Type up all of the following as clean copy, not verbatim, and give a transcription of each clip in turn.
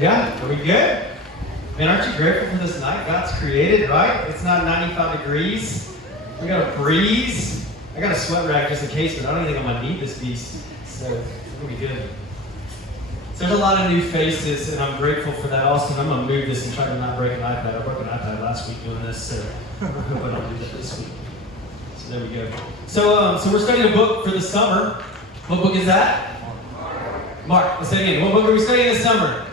Yeah, are we good? Man, aren't you grateful for this night God's created, right? It's not 95 degrees. We got a breeze. I got a sweat rag just in case, but I don't think I'm going to need this beast. So it's going to be good. So there's a lot of new faces, and I'm grateful for that. Also, I'm going to move this and try to not break an iPad. I broke an iPad last week doing this, so I hope I don't do that this week. So there we go. So we're studying a book for the summer. What book is that? Mark. Let's say it again. What book are we studying this summer?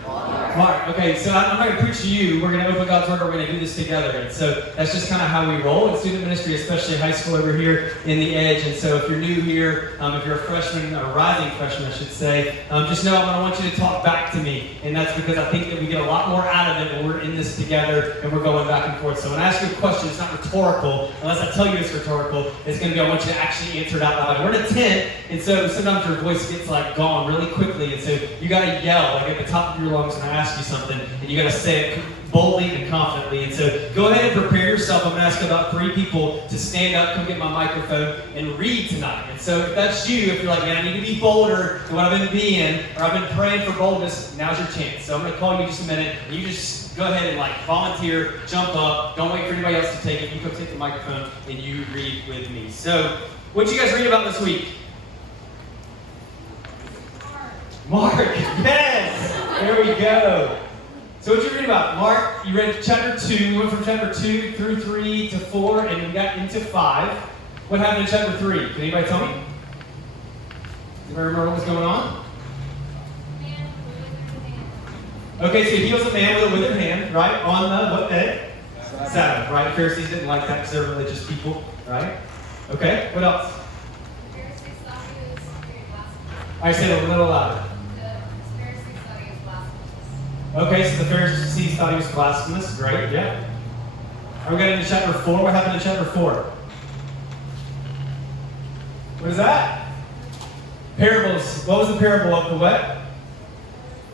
Mark. Okay, so I'm not going to preach to you. We're going to open God's Word. We're going to do this together. And so that's just kind of how we roll in student ministry, especially high school over here in the Edge. And so if you're new here, if you're a freshman, a rising freshman, I should say, just know I'm going to want you to talk back to me. And that's because I think that we get a lot more out of it when we're in this together and we're going back and forth. So when I ask you a question, it's not rhetorical. Unless I tell you it's rhetorical, it's going to be I want you to actually answer it out loud. We're in a tent, and so sometimes your voice gets like gone really quickly. And so you got to yell like at the top of your lungs when I ask you something, and you got to say it boldly and confidently. And so go ahead and prepare yourself. I'm going to ask about 3 people to stand up, come get my microphone, and read tonight. And so if that's you, if you're like, man, I need to be bolder than what I've been being, or I've been praying for boldness, now's your chance. So I'm going to call you just a minute, and you just go ahead and like volunteer, jump up. Don't wait for anybody else to take it. You come take the microphone, and you read with me. So what'd you guys read about this week? Mark, yes! There we go. So what did you read about? Mark, you read chapter 2. We went from chapter 2 through 3 to 4, and we got into 5. What happened in chapter 3? Can anybody tell me? Anybody remember what was going on? Okay, so he heals a man with a withered hand, right? On the, what day? Sabbath, right? Pharisees didn't like that because they're religious people, right? Okay, what else? The Pharisees thought he was very blasphemous. I said a little louder. The Pharisees thought he was blasphemous. Okay, so the Pharisees thought he was blasphemous. Great, yeah. Are we getting into chapter 4? What happened in chapter 4? What is that? Parables. What was the parable of the what?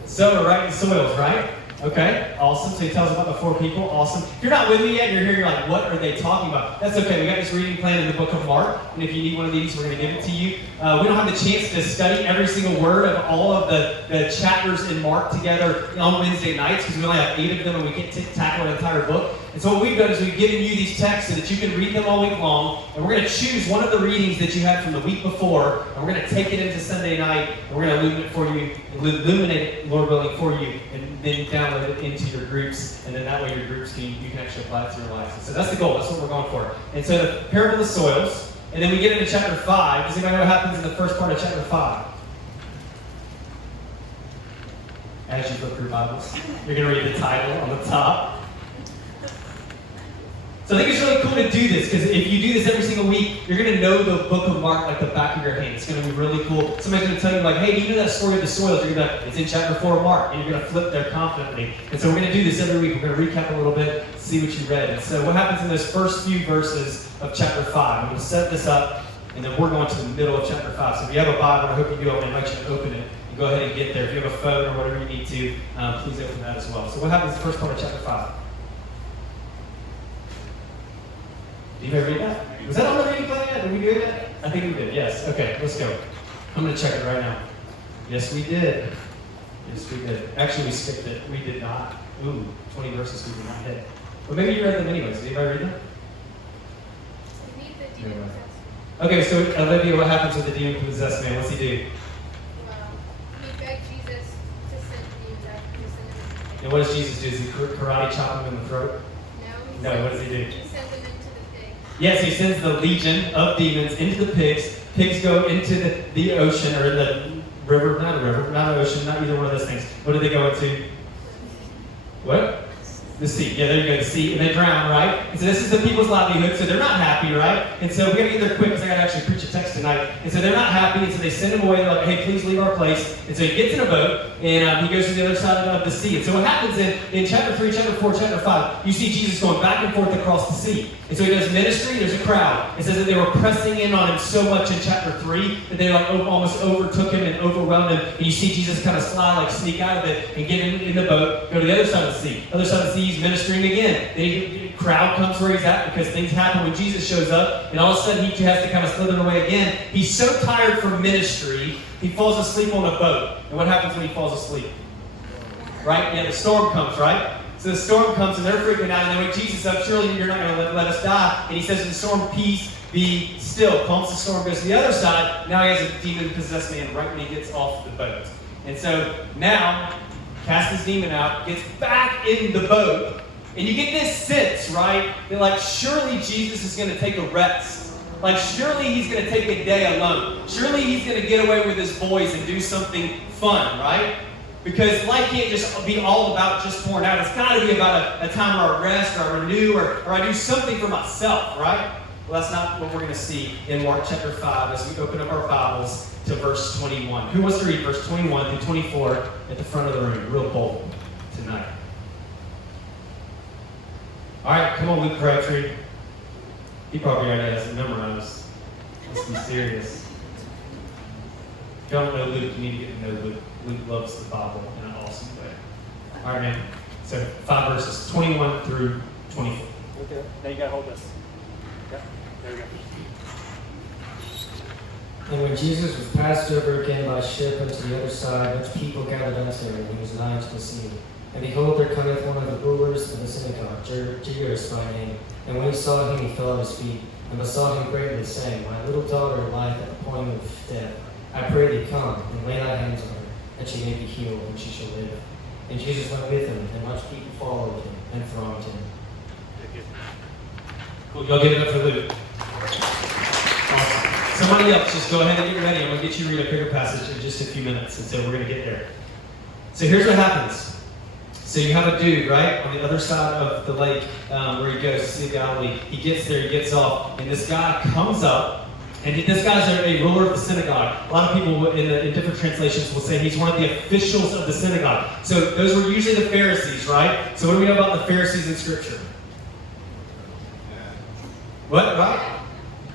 Sower, right? The soils, right? Okay, awesome. So he tells about the 4 people. Awesome. If you're not with me yet, you're here, you're like, what are they talking about? That's okay. We got this reading plan in the book of Mark. And if you need one of these, we're going to give it to you. We don't have the chance to study every single word of all of the chapters in Mark together on Wednesday nights because we only have 8 of them and we can't tackle an entire book. And so what we've done is we've given you these texts so that you can read them all week long. And we're going to choose one of the readings that you had from the week before. And we're going to take it into Sunday night. And we're going to illuminate it, Lord willing, for you. And then download it into your groups. And then that way your groups you can actually apply it to your lives. And so that's the goal. That's what we're going for. And so the parable of the soils. And then we get into chapter 5. Does anybody know what happens in the first part of chapter 5? As you flip your Bibles, you're going to read the title on the top. So I think it's really cool to do this, because if you do this every single week, you're going to know the book of Mark like the back of your hand. It's going to be really cool. Somebody's going to tell you, like, hey, do you know that story of the soils? You're going to, it's in chapter 4 of Mark, and you're going to flip there confidently. And so we're going to do this every week. We're going to recap a little bit, see what you read. And so what happens in those first few verses of chapter 5? I'm going to set this up, and then we're going to the middle of chapter 5. So if you have a Bible, I hope you do. I'm going to invite you to open it. And go ahead and get there. If you have a phone or whatever you need to, please open that as well. So what happens in the first part of chapter 5? Did you ever read that? Was that on the reading plan yet? Did we do that? I think we did, yes. Okay, let's go. I'm going to check it right now. Yes, we did. Yes, we did. Actually, we skipped it. We did not. Ooh, 20 verses we did not hit. But maybe you read them anyways. Did anybody read them? We need the demon possessed. Okay, so Olivia, what happens with the demon-possessed man? What's he do? He begged Jesus to send demons after he sent him. And what does Jesus do? Does he karate chop him in the throat? No, what does he do? He sends him into the pig. Yes, he sends the legion of demons into the pigs. Pigs go into the ocean, or in the river, not an ocean, not either one of those things. What do they go into? What? The sea. Yeah, there you go, the sea. And they drown, right? And so this is the people's livelihood, so they're not happy, right? And so we got to get there quick because I got to actually preach a text tonight. And so they're not happy, and so they send him away. They're like, hey, please leave our place. And so he gets in a boat, and he goes to the other side of the sea. And so what happens in chapter 3, chapter 4, chapter 5, you see Jesus going back and forth across the sea. And so he does ministry, there's a crowd. It says that they were pressing in on him so much in chapter 3 that they like almost overtook him and overwhelmed him. And you see Jesus kind of sneak out of it and get in the boat, go to the other side of the sea. Other side of the sea, he's ministering again. Then the crowd comes where he's at because things happen when Jesus shows up. And all of a sudden he has to kind of slither away again. He's so tired from ministry, he falls asleep on a boat. And what happens when he falls asleep? right? Yeah, the storm comes, right? So the storm comes and they're freaking out and they wake Jesus up. Surely you're not going to let us die. And he says to the storm, peace, be still. Calms the storm, goes to the other side. Now he has a demon-possessed man right when he gets off the boat. And so now, casts this demon out, gets back in the boat. And you get this sense, right? That like, surely Jesus is going to take a rest. Like, surely he's going to take a day alone. Surely he's going to get away with his boys and do something fun, right? Because life can't just be all about just pouring out. It's got to be about a time where I rest, or I renew, or I do something for myself, right? Well, that's not what we're going to see in Mark chapter 5 as we open up our Bibles to verse 21. Who wants to read verse 21 through 24 at the front of the room? Real bold tonight. All right, come on, Luke Crabtree. He probably already has it memorized. Let's be serious. If you don't know Luke, you need to get to know Luke. Luke loves the Bible in an awesome way. All right, man. So 5 verses, 21 through 24. Okay. Now you got to hold this. Yeah. There we go. And when Jesus was passed over again by ship unto the other side, much people gathered unto him, and he was nigh to the sea. And behold, there cometh one of the rulers of the synagogue, Jairus by name. And when he saw him, he fell at his feet, and besought him greatly, saying, My little daughter lieth at the point of death. I pray thee, come, and lay thy hands on her, that she may be healed, and she shall live. And Jesus went with him, and much people followed him, and thronged him. Cool. Y'all give it up for Luke. Awesome. Somebody else, just go ahead and get ready. I'm going to get you to read a bigger passage in just a few minutes, and so we're going to get there. So here's what happens. So you have a dude, right, on the other side of the lake where he goes to Sea of Galilee. He gets there, he gets off, and this guy comes up, and this guy's a ruler of the synagogue. A lot of people in different translations will say he's one of the officials of the synagogue. So those were usually the Pharisees, right? So what do we know about the Pharisees in Scripture? What, right?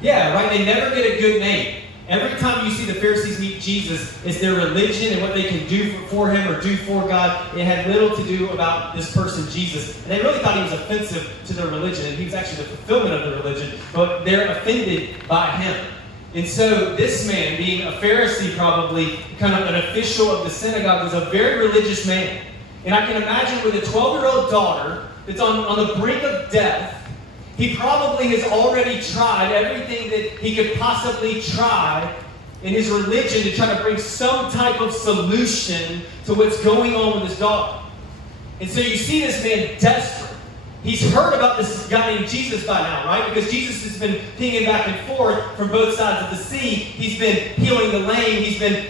Yeah, right? They never get a good name. Every time you see the Pharisees meet Jesus, it's their religion and what they can do for him or do for God. It had little to do about this person, Jesus. And they really thought he was offensive to their religion, and he was actually the fulfillment of the religion, but they're offended by him. And so this man, being a Pharisee probably, kind of an official of the synagogue, was a very religious man. And I can imagine with a 12-year-old daughter that's on the brink of death, he probably has already tried everything that he could possibly try in his religion to try to bring some type of solution to what's going on with his daughter. And so you see this man desperate. He's heard about this guy named Jesus by now, right? Because Jesus has been pinging back and forth from both sides of the sea. He's been healing the lame.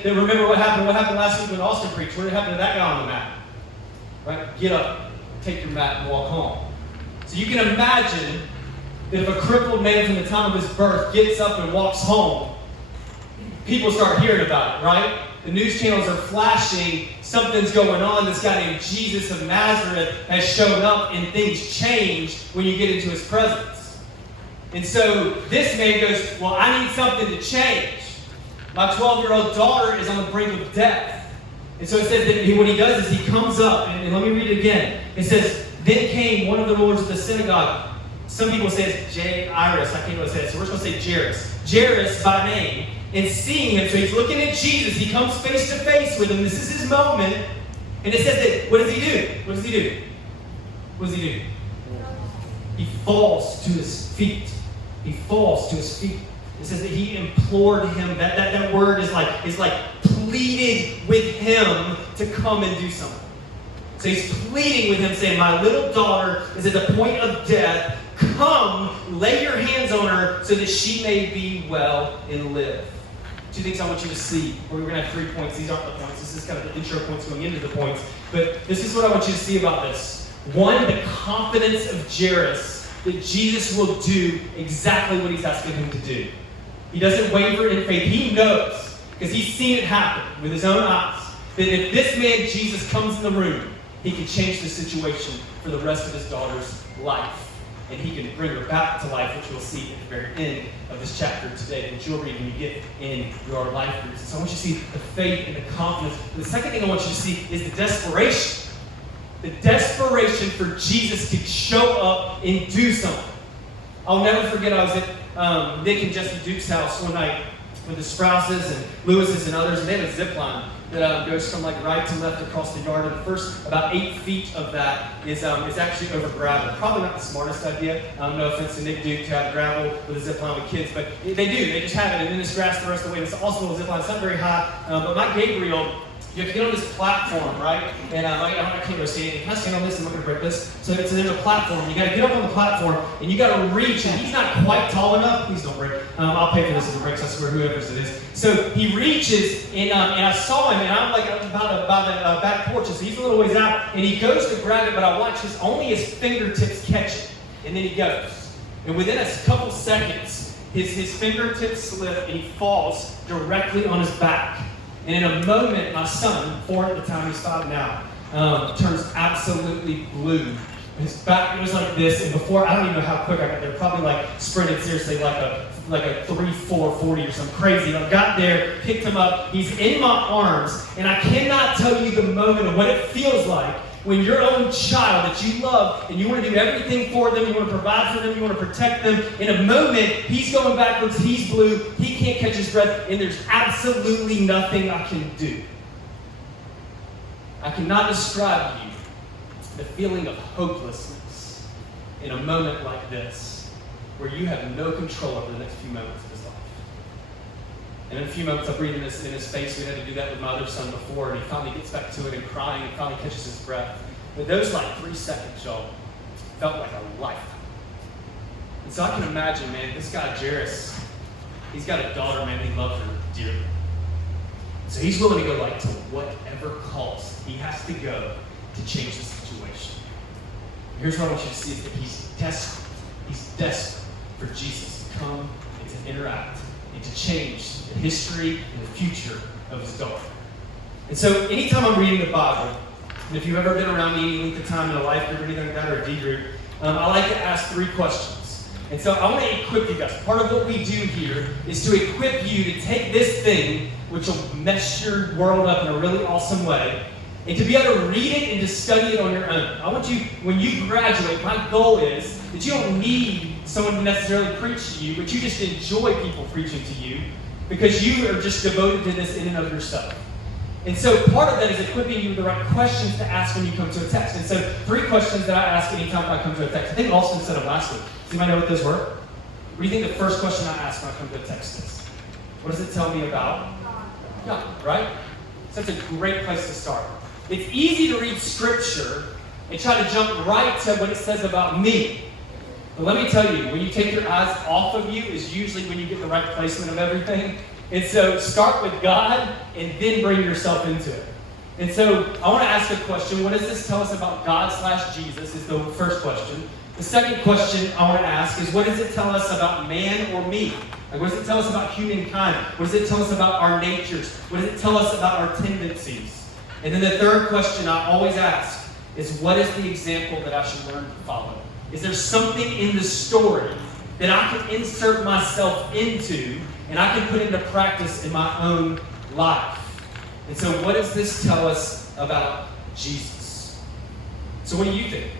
Remember what happened last week when Austin preached? What happened to that guy on the mat? Right? Get up, take your mat, and walk home. So you can imagine that if a crippled man from the time of his birth gets up and walks home, people start hearing about it, right? The news channels are flashing, something's going on. This guy named Jesus of Nazareth has shown up, and things change when you get into his presence. And so this man goes, well, I need something to change. My 12-year-old daughter is on the brink of death. And so it says that what he does is he comes up, and let me read it again. It says, then came one of the rulers of the synagogue. Some people say it's Jairus. I can't really say it, so we're supposed to say Jairus. Jairus by name. And seeing him, so he's looking at Jesus. He comes face to face with him. This is his moment. And it says that, what does he do? What does he do? What does he do? He falls to his feet. He falls to his feet. It says that he implored him. That word is like pleaded with him to come and do something. So he's pleading with him, saying, my little daughter is at the point of death. Come, lay your hands on her so that she may be well and live. Two things I want you to see. We're going to have 3 points. These aren't the points. This is kind of the intro points going into the points. But this is what I want you to see about this. One, the confidence of Jairus that Jesus will do exactly what he's asking him to do. He doesn't waver in faith. He knows, because he's seen it happen with his own eyes, that if this man, Jesus, comes in the room, he can change the situation for the rest of his daughter's life. And he can bring her back to life, which we'll see at the very end of this chapter today, that you'll read when you get in your life groups. So I want you to see the faith and the confidence. The second thing I want you to see is the desperation. The desperation for Jesus to show up and do something. I'll never forget, I was at Nick and Jesse Duke's house one night with the Sprouses and Lewis's and others, and they had a zip line that goes from like right to left across the yard. And the first about 8 feet of that is actually over gravel. Probably not the smartest idea. No offense to Nick Duke to have gravel with a zip line with kids, but they do. They just have it, and then it's grass the rest of the way. And it's also a little zip line. It's not very high, but my Gabriel, you have to get on this platform, right? And I can't really see anything. Can I stand on this? I'm not going to break this. So there's a platform. You got to get up on the platform, and you got to reach. And he's not quite tall enough. Please don't break. I'll pay for this if it breaks. I swear, whoever's it is. So he reaches, and I saw him, and I'm like by the back porch. And so he's a little ways out, and he goes to grab it, but I watch only his fingertips catch it, and then he goes. And within a couple seconds, his fingertips slip, and he falls directly on his back. And in a moment, my son, 4 at the time, he's 5 now, turns absolutely blue. His back was like this, and before, I don't even know how quick I got there, probably like sprinted seriously like a 3-4-40 or something crazy. And I got there, picked him up, he's in my arms, and I cannot tell you the moment of what it feels like when your own child that you love and you want to do everything for them, you want to provide for them, you want to protect them. In a moment, he's going backwards, he's blue, he can't catch his breath, and there's absolutely nothing I can do. I cannot describe to you the feeling of hopelessness in a moment like this, where you have no control over the next few moments of his life. And in a few moments, I breathe in his face. We had to do that with my other son before, and he finally gets back to it and crying and finally catches his breath. But those like 3 seconds, y'all, felt like a lifetime. And so I can imagine, man, this guy, Jairus, he's got a daughter, man, he loves her dearly. So he's willing to go like to whatever cost he has to go to change the situation. Here's what I want you to see is that he's desperate. He's desperate for Jesus to come and to interact and to change the history and the future of his daughter. And so anytime I'm reading the Bible, and if you've ever been around me any length of time in a life group or anything like that, or a D group, I like to ask 3 questions. And so I want to equip you guys. Part of what we do here is to equip you to take this thing, which will mess your world up in a really awesome way, and to be able to read it and to study it on your own. I want you, when you graduate, my goal is that you don't need someone to necessarily preach to you, but you just enjoy people preaching to you because you are just devoted to this in and of yourself. And so part of that is equipping you with the right questions to ask when you come to a text. And so 3 questions that I ask anytime I come to a text. I think Austin said them last week. Does anybody know what those were? What do you think the first question I ask when I come to a text is? What does it tell me about God, right? So that's a great place to start. It's easy to read Scripture and try to jump right to what it says about me. But let me tell you, when you take your eyes off of you is usually when you get the right placement of everything. And so start with God and then bring yourself into it. And so I want to ask a question. What does this tell us about God/Jesus is the first question. The second question I want to ask is, what does it tell us about man or me? Like, what does it tell us about humankind? What does it tell us about our natures? What does it tell us about our tendencies? And then the third question I always ask is, what is the example that I should learn to follow? Is there something in the story that I can insert myself into and I can put into practice in my own life? And so what does this tell us about Jesus? So what do you think?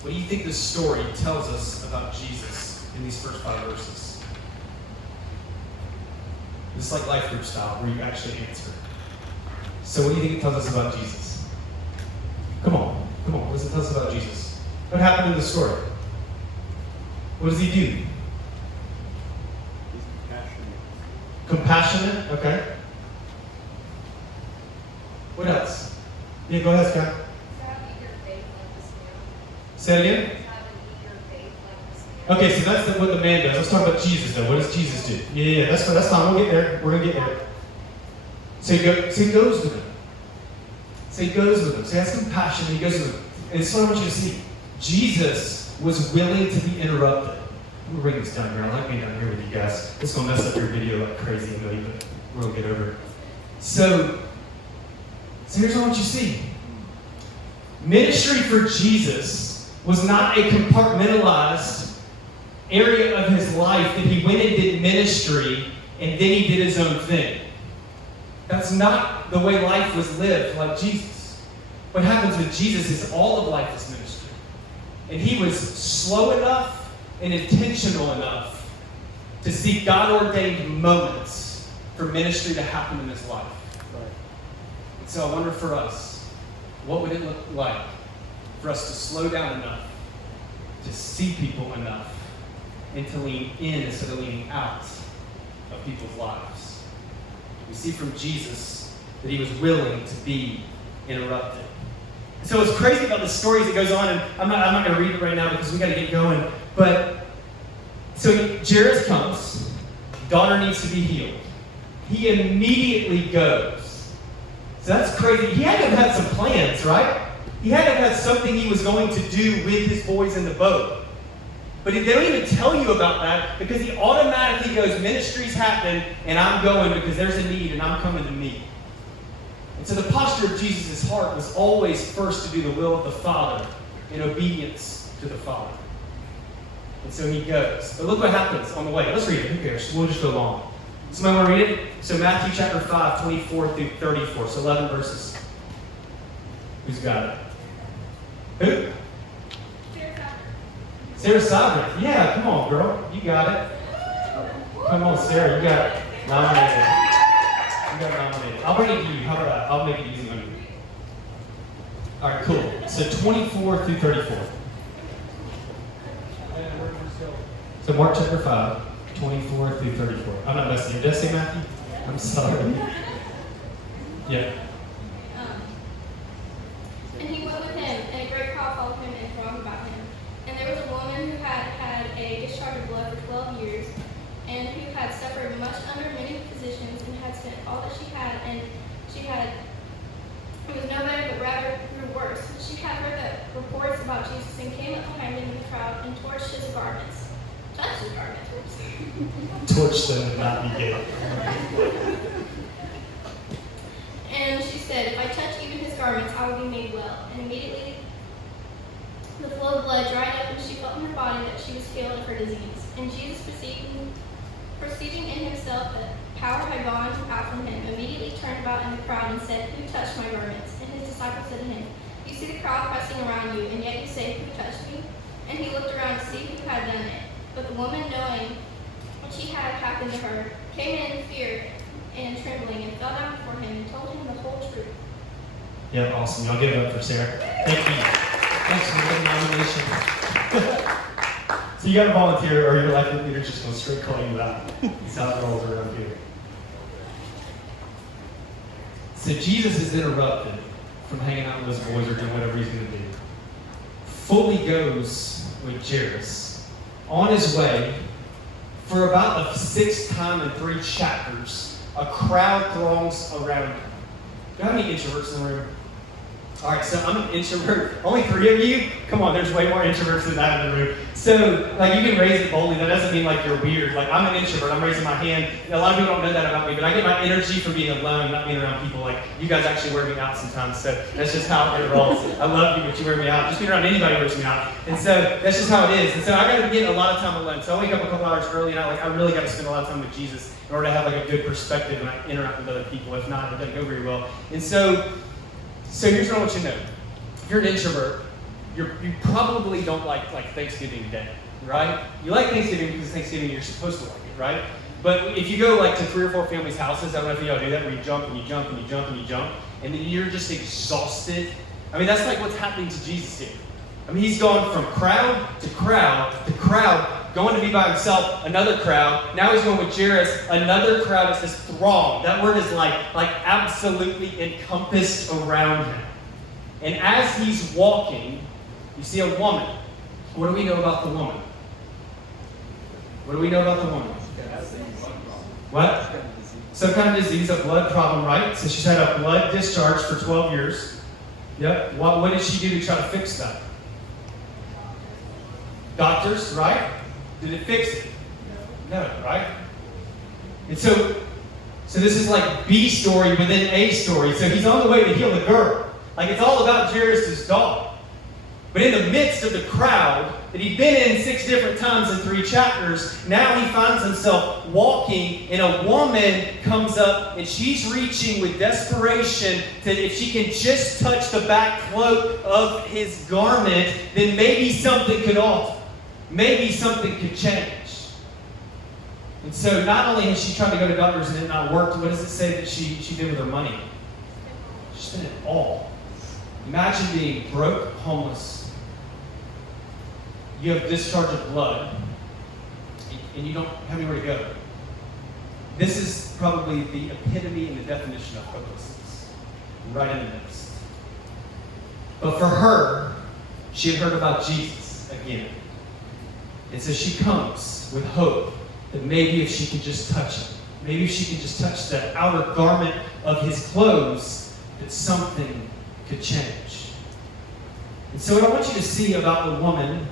What do you think this story tells us about Jesus in these first 5 verses? This is like life group style where you actually answer. So what do you think it tells us about Jesus? Come on. What does it tell us about Jesus? What happened in the story? What does he do? He's Compassionate? Okay. What else? Yeah, go ahead, Scott. Have eager faith like this man. Say it again? Have an eager faith like this man. Okay, so that's what the man does. Let's talk about Jesus, though. What does Jesus do? Yeah, that's fine. We'll get there. We're going to get there. So he goes with him. So he has compassion, and he goes with him. And this is what I want you to see. Jesus was willing to be interrupted. I'm going to bring this down here. I like being down here with you guys. It's going to mess up your video like crazy, but we're going to get over it. So here's what I want you to see. Ministry for Jesus was not a compartmentalized area of his life that he went and did ministry and then he did his own thing. That's not the way life was lived like Jesus. What happens with Jesus is all of life is ministry. And he was slow enough and intentional enough to see God-ordained moments for ministry to happen in his life. Right. So I wonder for us, what would it look like for us to slow down enough, to see people enough, and to lean in instead of leaning out of people's lives? We see from Jesus that he was willing to be interrupted. So what's crazy about this story as it goes on, and I'm not going to read it right now because we got to get going, but so Jairus comes, daughter needs to be healed. He immediately goes. So that's crazy. He had to have had some plans, right? He had to have had something he was going to do with his boys in the boat. But they don't even tell you about that because he automatically goes, ministry's happening and I'm going because there's a need and I'm coming to meet. And so the posture of Jesus' heart was always first to do the will of the Father in obedience to the Father. And so he goes. But look what happens on the way. Let's read it. Who cares? We'll just go long. Somebody want to read it? So Matthew chapter 5, 24 through 34. So 11 verses. Who's got it? Who? Sarah Sovereign. Yeah, come on, girl. You got it. Come on, Sarah. You got nominated. You got nominated. I'll bring it to you. How about that? I'll make it easy on you. All right, cool. So 24 through 34. So Mark chapter 5, 24 through 34. I'm not messing. Did I say Matthew? I'm sorry. Yeah. And he went with him, and a great crowd followed him and thronged about him. And there was a woman who had had a discharge of blood for 12 years, and who had suffered much under many physicians, and had spent all that she had, and it was no better, but rather grew worse. She had heard the reports about Jesus, and came up behind him in the crowd, and torched his garments. Touched his garments. Torch them and not be gay. And she said, if I touch even his garments, I will be made well. And immediately the flow of blood dried up, and she felt in her body that she was healed of her disease. And Jesus, perceiving in himself that power had gone out from him, immediately turned about in the crowd and said, who touched my garments? And his disciples said to him, you see the crowd pressing around you, and yet you say, who touched me? And he looked around to see who had done it. But the woman, knowing what she had happened to her, came in fear and trembling, and fell down before him and told him the whole truth. Yeah, awesome. Y'all give it up for Sarah. Thank you. Thanks for the nomination. So you got to volunteer, or your life leader's just going to straight call you out. That's how it rolls around here. So Jesus is interrupted from hanging out with his boys or doing whatever he's going to do. Fully goes with Jairus on his way. For about the 6th time in 3 chapters, a crowd throngs around him. Do you have any introverts in the room? All right, so I'm an introvert. Only 3 of you? Come on, there's way more introverts than that in the room. So, like, you can raise it boldly. That doesn't mean, like, you're weird. Like, I'm an introvert. I'm raising my hand. A lot of people don't know that about me, but I get my energy from being alone, not being around people. Like, you guys actually wear me out sometimes, so that's just how it rolls. I love you, but you wear me out. Just being around anybody wears me out. And so, that's just how it is. And so, I got to get a lot of time alone. So, I wake up a couple hours early, and I really got to spend a lot of time with Jesus in order to have, like, a good perspective when I interact with other people. If not, it doesn't go very well. And so here's what I want you to know. If you're an introvert, you probably don't like Thanksgiving Day, right? You like Thanksgiving because Thanksgiving you're supposed to like it, right? But if you go like to 3 or 4 families' houses, I don't know if y'all do that, where you jump and you jump and you jump and you jump, and then you're just exhausted. I mean, that's like what's happening to Jesus here. I mean, he's gone from crowd to crowd to crowd, going to be by himself, another crowd. Now he's going with Jairus, another crowd. It says throng. That word is like absolutely encompassed around him. And as he's walking, you see a woman. What do we know about the woman? What do we know about the woman? What? Some kind of disease, a blood problem, right? So she's had a blood discharge for 12 years. Yep. What did she do to try to fix that? Doctors, right? Did it fix it? No, right? And so this is like B story within A story. So he's on the way to heal the girl. Like, it's all about Jairus' daughter. But in the midst of the crowd that he'd been in 6 different times in 3 chapters, now he finds himself walking, and a woman comes up, and she's reaching with desperation to, if she can just touch the back cloak of his garment, then maybe something could alter. Maybe something could change. And so not only has she tried to go to doctors and it not worked, what does it say that she did with her money? She's been in awe. Imagine being broke, homeless. You have discharge of blood, and you don't have anywhere to go. This is probably the epitome and the definition of hopelessness, right in the midst. But for her, she had heard about Jesus again. And so she comes with hope that maybe if she could just touch him, maybe if she could just touch the outer garment of his clothes, that something could change. And so what I want you to see about the woman,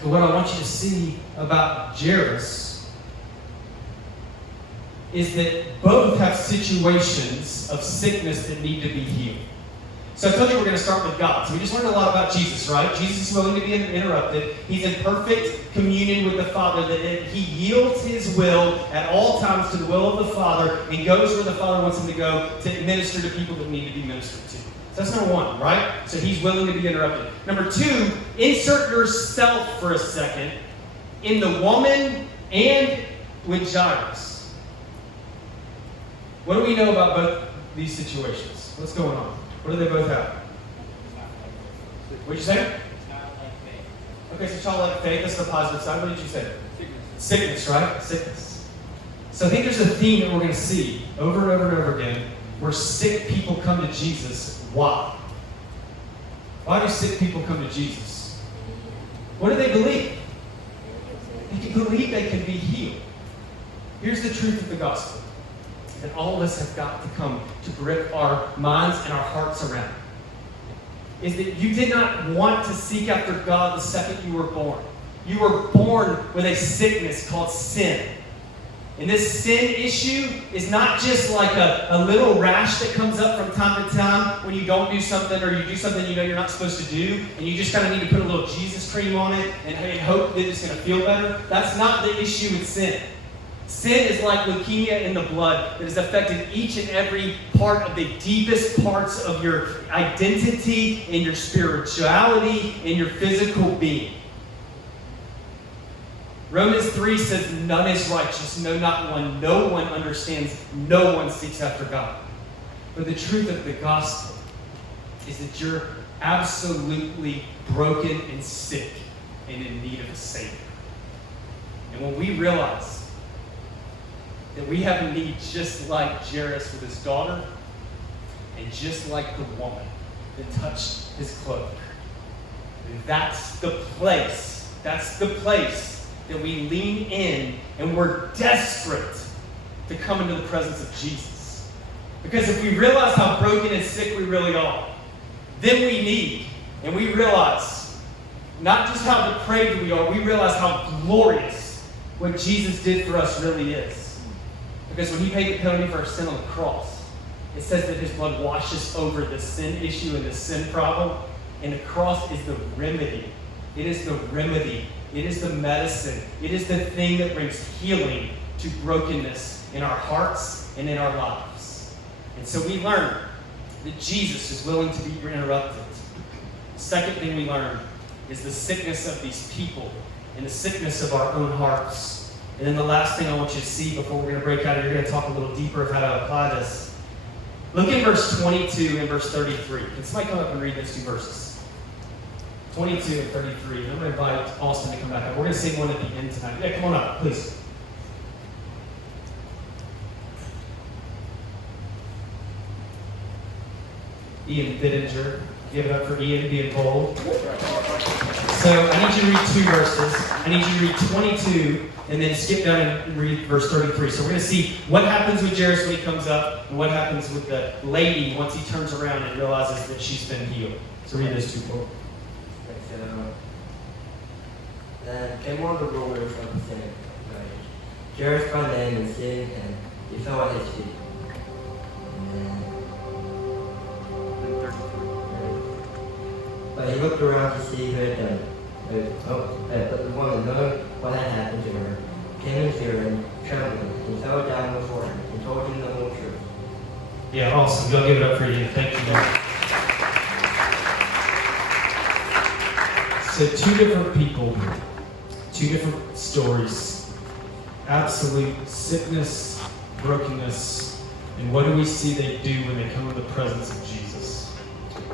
and what I want you to see about Jairus, is that both have situations of sickness that need to be healed. So I told you we're going to start with God. So we just learned a lot about Jesus, right? Jesus is willing to be interrupted. He's in perfect communion with the Father, that he yields his will at all times to the will of the Father and goes where the Father wants him to go to minister to people that need to be ministered to. So that's number one, right? So he's willing to be interrupted. Number two, insert yourself for a second in the woman and with Jairus. What do we know about both these situations? What's going on? What do they both have? What did you say? Okay, so childlike faith, that's the positive side. What did you say? Sickness, right? Sickness. So I think there's a theme that we're going to see over and over and over again where sick people come to Jesus. Why? Why do sick people come to Jesus? What do they believe? They can believe they can be healed. Here's the truth of the gospel. And all of us have got to come to grip our minds and our hearts around. Is that you did not want to seek after God the second you were born. You were born with a sickness called sin. And this sin issue is not just like a little rash that comes up from time to time when you don't do something or you do something you know you're not supposed to do, and you just kind of need to put a little Jesus cream on it and hope that it's going to feel better. That's not the issue with sin. Sin is like leukemia in the blood that has affected each and every part of the deepest parts of your identity and your spirituality and your physical being. Romans 3 says, none is righteous, no, not one. No one understands, no one seeks after God. But the truth of the gospel is that you're absolutely broken and sick and in need of a Savior. And when we realize that we have a need just like Jairus with his daughter, and just like the woman that touched his cloak. That's the place that we lean in, and we're desperate to come into the presence of Jesus. Because if we realize how broken and sick we really are, then we need, and we realize not just how depraved we are, we realize how glorious what Jesus did for us really is. Because when he paid the penalty for our sin on the cross, it says that his blood washes over the sin issue and the sin problem. And the cross is the remedy. It is the remedy. It is the medicine. It is the thing that brings healing to brokenness in our hearts and in our lives. And so we learn that Jesus is willing to be interrupted. The second thing we learn is the sickness of these people and the sickness of our own hearts. And then the last thing I want you to see before we're going to break out, and you're going to talk a little deeper of how to apply this. Look at verse 22 and verse 33. Can somebody come up and read those two verses? 22 and 33. I'm going to invite Austin to come back up. We're going to sing one at the end tonight. Yeah, come on up, please. Ian Bittinger. Give it up for Ian being bold. So I need you to read two verses. I need you to read 22 and then skip down and read verse 33. So we're going to see what happens with Jairus when he comes up and what happens with the lady once he turns around and realizes that she's been healed. So read those two, Paul. Then came one of the rulers of the synagogue, Jairus by name, and sitting, and he fell at his feet. But he looked around to see who had done it. But the woman, knowing what had happened to her, came in fear and trembling, and fell down before him and told him the whole truth. Yeah, awesome. Y'all give it up for you. Thank you, Lord. So two different people, two different stories. Absolute sickness, brokenness, and what do we see they do when they come to the presence of Jesus?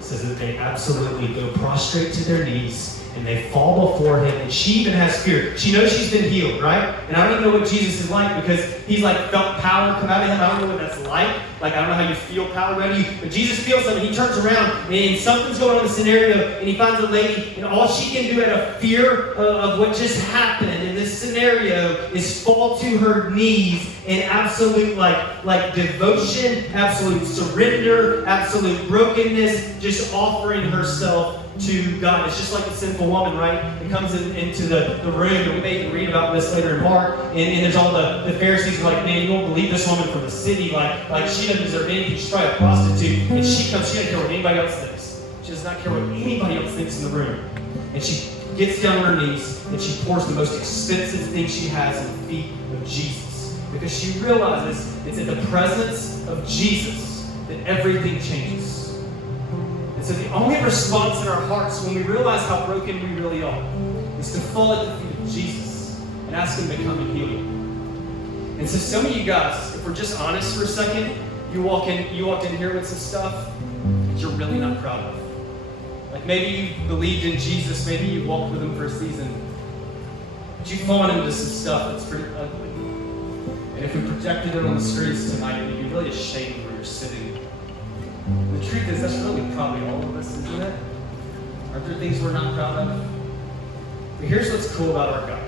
says that they absolutely go prostrate to their knees and they fall before him, and she even has fear. She knows she's been healed, right? And I don't even know what Jesus is like, because he's like felt power come out of him. I don't know what that's like. Like, I don't know how you feel power around you, but Jesus feels something. He turns around and something's going on in the scenario, and he finds a lady, and all she can do out of fear of what just happened in this scenario is fall to her knees in absolute like devotion, absolute surrender, absolute brokenness, just offering herself to God. It's just like the sinful woman, right? It comes into the room, and we may even read about this later in Mark, and there's all the Pharisees are like, man, you won't believe this woman from the city, like she doesn't deserve anything. She's probably a prostitute, and she comes, she doesn't care what anybody else thinks. She does not care what anybody else thinks in the room. And she gets down on her knees, and she pours the most expensive thing she has at the feet of Jesus, because she realizes it's in the presence of Jesus that everything changes. And so the only response in our hearts when we realize how broken we really are is to fall at the feet of Jesus and ask him to come and heal you. And so some of you guys, if we're just honest for a second, you walked in here with some stuff that you're really not proud of. Like maybe you believed in Jesus, maybe you walked with him for a season, but you've fallen into some stuff that's pretty ugly. And if we projected it on the streets tonight, we'd be really ashamed where you're sitting. The truth is, that's really probably all of us, isn't it? Aren't there things we're not proud of? But here's what's cool about our God,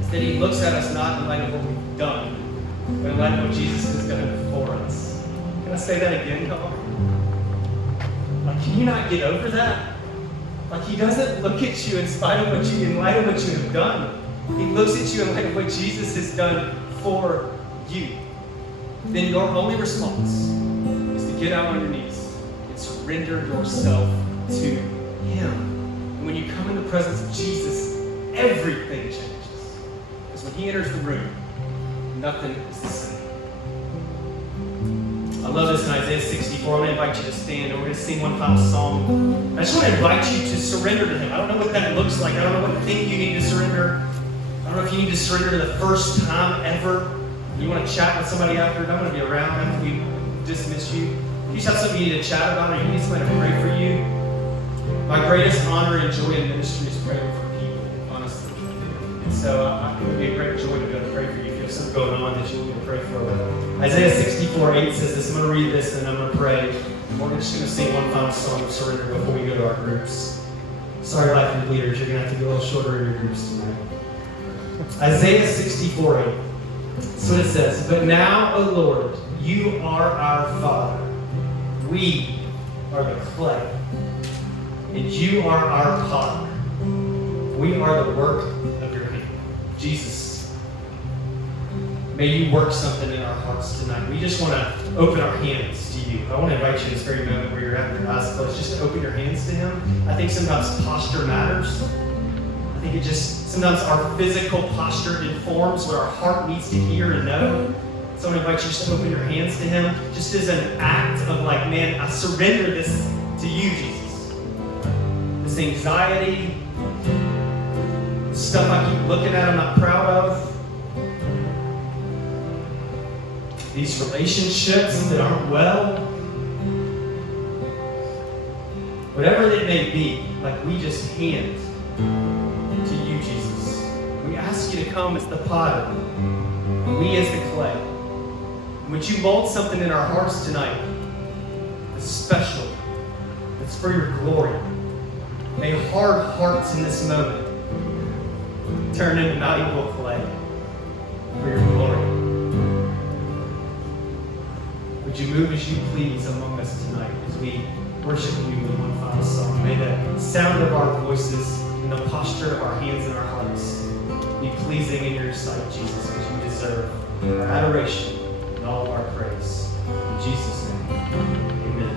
is that he looks at us not in light of what we've done, but in light of what Jesus has done for us. Can I say that again, y'all? Like, can you not get over that? Like, he doesn't look at you in light of what you have done. He looks at you in light of what Jesus has done for you. Then your only response is to get out on your knees and surrender yourself to him. And when you come in the presence of Jesus, everything changes. Because when he enters the room, nothing is the same. I love this in Isaiah 64. I'm going to invite you to stand, and we're going to sing one final song. I just want to invite you to surrender to him. I don't know what that looks like. I don't know what thing you need to surrender. I don't know if you need to surrender the first time ever. You want to chat with somebody after, I'm going to be around after we dismiss you. If you just have something you need to chat about, or you need somebody to pray for you, my greatest honor and joy in ministry is praying for people, honestly. And so it would be a great joy to be able to pray for you if you have something going on that you want me to pray for. Isaiah 64:8 says this. I'm going to read this and I'm going to pray. And we're just going to sing one final song of surrender before we go to our groups. Sorry, life group leaders, you're going to have to be a little shorter in your groups tonight. Isaiah 64:8. That's what it says. But now, O Lord, you are our Father. We are the clay, and you are our potter. We are the work of your hand. Jesus, may you work something in our hearts tonight. We just want to open our hands to you. I want to invite you in this very moment where you're at with your eyes closed, just to open your hands to him. I think sometimes posture matters. I think sometimes our physical posture informs what our heart needs to hear and know. So I want to invite you just to open your hands to him, just as an act of like, man, I surrender this to you, Jesus. This anxiety, this stuff I keep looking at I'm not proud of, these relationships that aren't well, whatever it may be, like we just hand to you, Jesus. We ask you to come as the potter, we as the clay. Would you mold something in our hearts tonight that's special, that's for your glory? May hard hearts in this moment turn into malleable clay for your glory. Would you move as you please among us tonight as we worship you with one final song? May the sound of our voices and the posture of our hands and our hearts be pleasing in your sight, Jesus, because you deserve our adoration and all of our praise. In Jesus' name, amen.